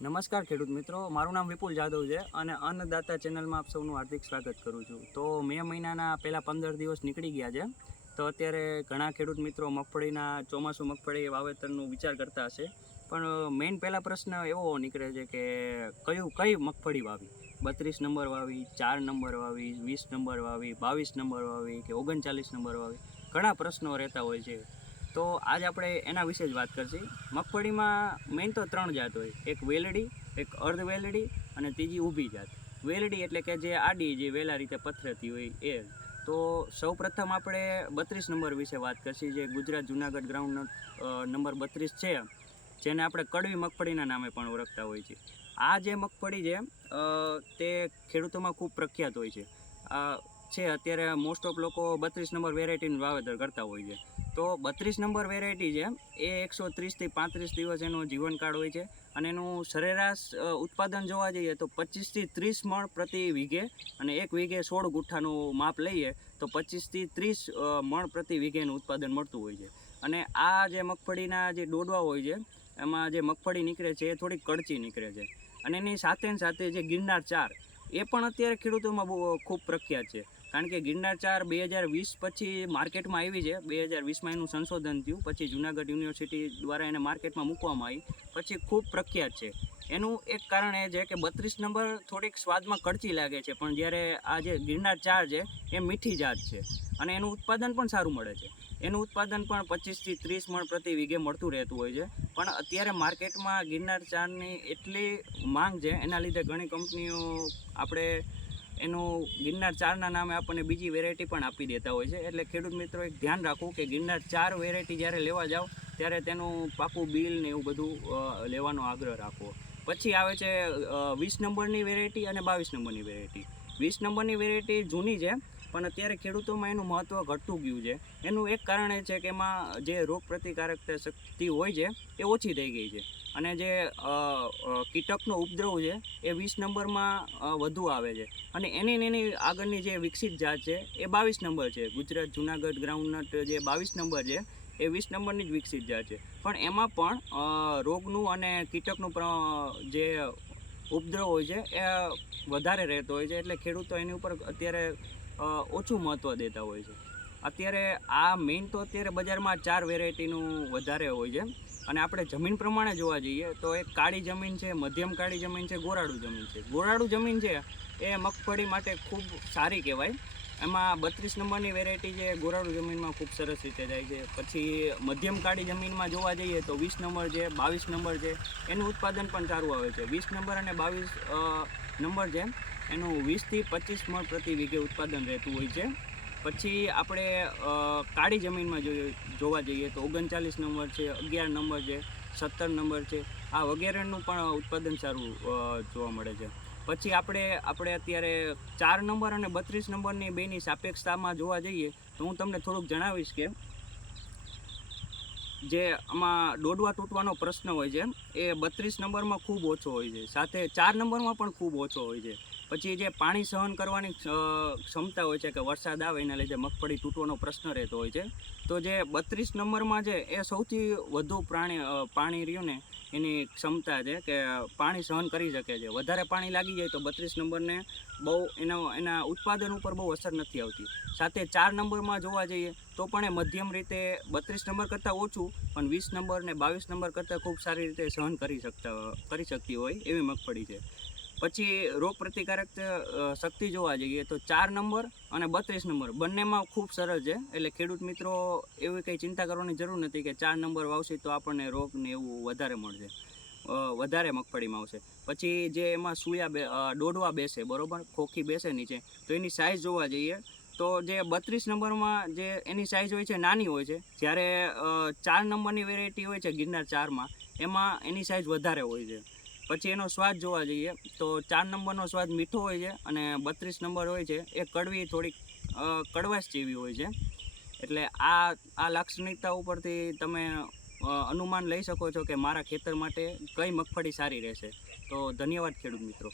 નમસ્કાર ખેડૂત મિત્રો, મારું નામ વિપુલ જાદવ છે અને અન્નદાતા ચેનલમાં આપ સૌનું હાર્દિક સ્વાગત કરું છું. તો મે મહિનાના પહેલાં 15 દિવસ નીકળી ગયા છે. તો અત્યારે ઘણા ખેડૂત મિત્રો મગફળીના ચોમાસું મગફળી વાવેતરનું વિચાર કરતા હશે, પણ મેઇન પહેલાં પ્રશ્ન એવો નીકળે છે કે કઈ મગફળી વાવી, 32 નંબર વાવી, 4 નંબર વાવી, 20 નંબર વાવી, 22 નંબર વાવી કે 39 નંબર વાવી, ઘણા પ્રશ્નો રહેતા હોય છે. તો આજ આપણે એના વિશે જ વાત કરશી. મગફળીમાં મેઇન તો 3 જાત હોય, એક વેલડી, એક અર્ધ વેલડી અને ત્રીજી ઊભી જાત. વેલડી એટલે કે જે આડી, જે વેલા રીતે પથરાતી હોય એ. તો સૌ પ્રથમ આપણે 32 નંબર વિશે વાત કરશી, જે ગુજરાત જુનાગઢ ગ્રાઉન્ડ નંબર 32 છે, જેને આપણે કડવી મગફળીના નામે પણ ઓળખતા હોય છે. આ જે મગફળી છે તે ખેડૂતોમાં ખૂબ પ્રખ્યાત હોય છે. અત્યારે મોસ્ટ ઓફ લોકો 32 નંબર વેરાયટીનું વાવેતર કરતા હોય છે. તો 32 નંબર વેરાયટી છે એ 130થી 35 દિવસ એનો જીવનકાળ હોય છે અને એનું સરેરાશ ઉત્પાદન જોવા જઈએ તો 25થી 30 મણ પ્રતિ વીઘે, અને એક વીઘે 16 ગુઠ્ઠાનું માપ લઈએ તો 25થી 30 મણ પ્રતિ વીઘેનું ઉત્પાદન મળતું હોય છે. અને આ જે મગફળીના જે ડોડવા હોય છે, એમાં જે મગફળી નીકળે છે એ થોડી કડચી નીકળે છે. અને એની સાથે જે ગિરનાર 4 એ પણ અત્યારે ખેડૂતોમાં બહુ ખૂબ પ્રખ્યાત છે. કારણ કે ગિરનાર 4 2020 પછી માર્કેટમાં આવી છે. 2020માં એનું સંશોધન થયું, પછી જુનાગઢ યુનિવર્સિટી દ્વારા એને માર્કેટમાં મૂકવામાં આવી, પછી ખૂબ પ્રખ્યાત છે. એનું એક કારણ એ છે કે 32 નંબર થોડીક સ્વાદમાં કડચી લાગે છે, પણ જ્યારે આ જે ગિરનાર 4 છે એ મીઠી જાત છે અને એનું ઉત્પાદન પણ સારું મળે છે. એનું ઉત્પાદન પણ 25થી 30 મણ પ્રતિ વીઘે મળતું રહેતું હોય છે. પણ અત્યારે માર્કેટમાં ગિરનાર 4ની એટલી માંગ છે, એના લીધે ઘણી કંપનીઓ આપણે એનું ગિરનાર 4ના નામે આપણને બીજી વેરાયટી પણ આપી દેતા હોય છે. એટલે ખેડૂત મિત્રો એક ધ્યાન રાખવું કે ગિરનાર 4 વેરાયટી જ્યારે લેવા જાઓ ત્યારે તેનું પાકું બિલ ને એવું બધું લેવાનો આગ્રહ રાખવો. પછી આવે છે 20 નંબરની વેરાયટી અને 22 નંબરની વેરાયટી. 20 નંબરની વેરાયટી જૂની છે, પણ અત્યારે ખેડૂતોમાં એનું મહત્ત્વ ઘટતું ગયું છે. એનું એક કારણ એ છે કે એમાં જે રોગ પ્રતિકારક શક્તિ હોય છે એ ઓછી થઈ ગઈ છે, અને જે કીટકનો ઉપદ્રવ છે એ 20 નંબરમાં વધુ આવે છે. અને એની આગળની જે વિકસિત જાત છે એ 22 નંબર છે. ગુજરાત જુનાગઢ ગ્રાઉન્ડનટ જે 22 નંબર છે એ 20 નંબરની જ વિકસિત જાત છે. પણ એમાં પણ રોગનું અને કીટકનું જે ઉપદ્રવ હોય છે એ વધારે રહેતો હોય છે. એટલે ખેડૂતો એની ઉપર અત્યારે ઓછું મહત્ત્વ દેતા હોય છે. અત્યારે આ મેઇન તો અત્યારે બજારમાં 4 વેરાયટીનું વધારે હોય છે. અને આપણે જમીન પ્રમાણે જોવા જઈએ તો એક કાળી જમીન છે, મધ્યમ કાળી જમીન છે, ગોરાળુ જમીન છે. ગોરાળુ જમીન છે એ મગફળી માટે ખૂબ સારી કહેવાય. એમાં 32 નંબરની વેરાયટી છે ગોરાળુ જમીનમાં ખૂબ સરસ રીતે જાય છે. પછી મધ્યમ કાળી જમીનમાં જોવા જઈએ તો 20 નંબર છે, 22 નંબર છે, એનું ઉત્પાદન પણ સારું આવે છે. 20 નંબર અને 22 નંબર છે એનું 20થી 25 મણ પ્રતિ વીઘે ઉત્પાદન રહેતું હોય છે. પછી આપણે કાળી જમીનમાં જોવા જઈએ તો 39 નંબર છે, 11 નંબર છે, 17 નંબર છે, આ વગેરેનું પણ ઉત્પાદન સારું જોવા મળે છે. પછી આપણે અત્યારે 4 નંબર અને 32 નંબરની બેની સાપેક્ષતામાં જોવા જઈએ તો હું તમને થોડુંક જણાવીશ કે જે આમાં ડોડવા તૂટવાનો પ્રશ્ન હોય છે એ 32 નંબરમાં ખૂબ ઓછો હોય છે, સાથે 4 નંબરમાં પણ ખૂબ ઓછો હોય છે. પછી જે પાણી સહન કરવાની ક્ષમતા હોય છે કે વરસાદ આવે એના લીધે મગફળી તૂટવાનો પ્રશ્ન રહેતો હોય છે. તો જે 32 નંબરમાં છે એ સૌથી વધુ પાણી રહ્યું ને એની ક્ષમતા છે કે પાણી સહન કરી શકે છે. વધારે પાણી લાગી જાય તો 32 નંબરને બહુ એના ઉત્પાદન ઉપર બહુ અસર નથી આવતી. સાથે 4 નંબરમાં જોવા જઈએ તો પણ એ મધ્યમ રીતે 32 નંબર કરતાં ઓછું, પણ 20 નંબર ને 22 નંબર કરતાં ખૂબ સારી રીતે સહન કરી શકતી હોય એવી મગફળી છે. પછી રોગ પ્રતિકારક શક્તિ જોવા જઈએ તો 4 નંબર અને 32 નંબર બંનેમાં ખૂબ સરસ છે. એટલે ખેડૂત મિત્રો એવી કંઈ ચિંતા કરવાની જરૂર નથી કે 4 નંબર વાવશે તો આપણને રોગ ને એવું વધારે મળશે, વધારે મગફળીમાં આવશે. પછી જે એમાં ડોડવા બેસે, બરોબર, ખોખી બેસે નીચે, તો એની સાઇઝ જોવા જઈએ તો જે 32 નંબરમાં જે એની સાઇઝ હોય છે નાની હોય છે, જ્યારે 4 નંબરની વેરાયટી હોય છે ગિરનાર 4માં એમાં એની સાઇઝ વધારે હોય છે. પછી એનો સ્વાદ જોવા જઈએ તો 4 નંબરનો સ્વાદ મીઠો હોય છે અને 32 નંબર હોય છે એ કડવી, થોડીક કડવાશ જેવી હોય છે. એટલે આ લાક્ષણિકતા ઉપરથી તમે અનુમાન લઈ શકો છો કે મારા ખેતર માટે કઈ મગફળી સારી રહેશે. તો ધન્યવાદ ખેડૂત મિત્રો.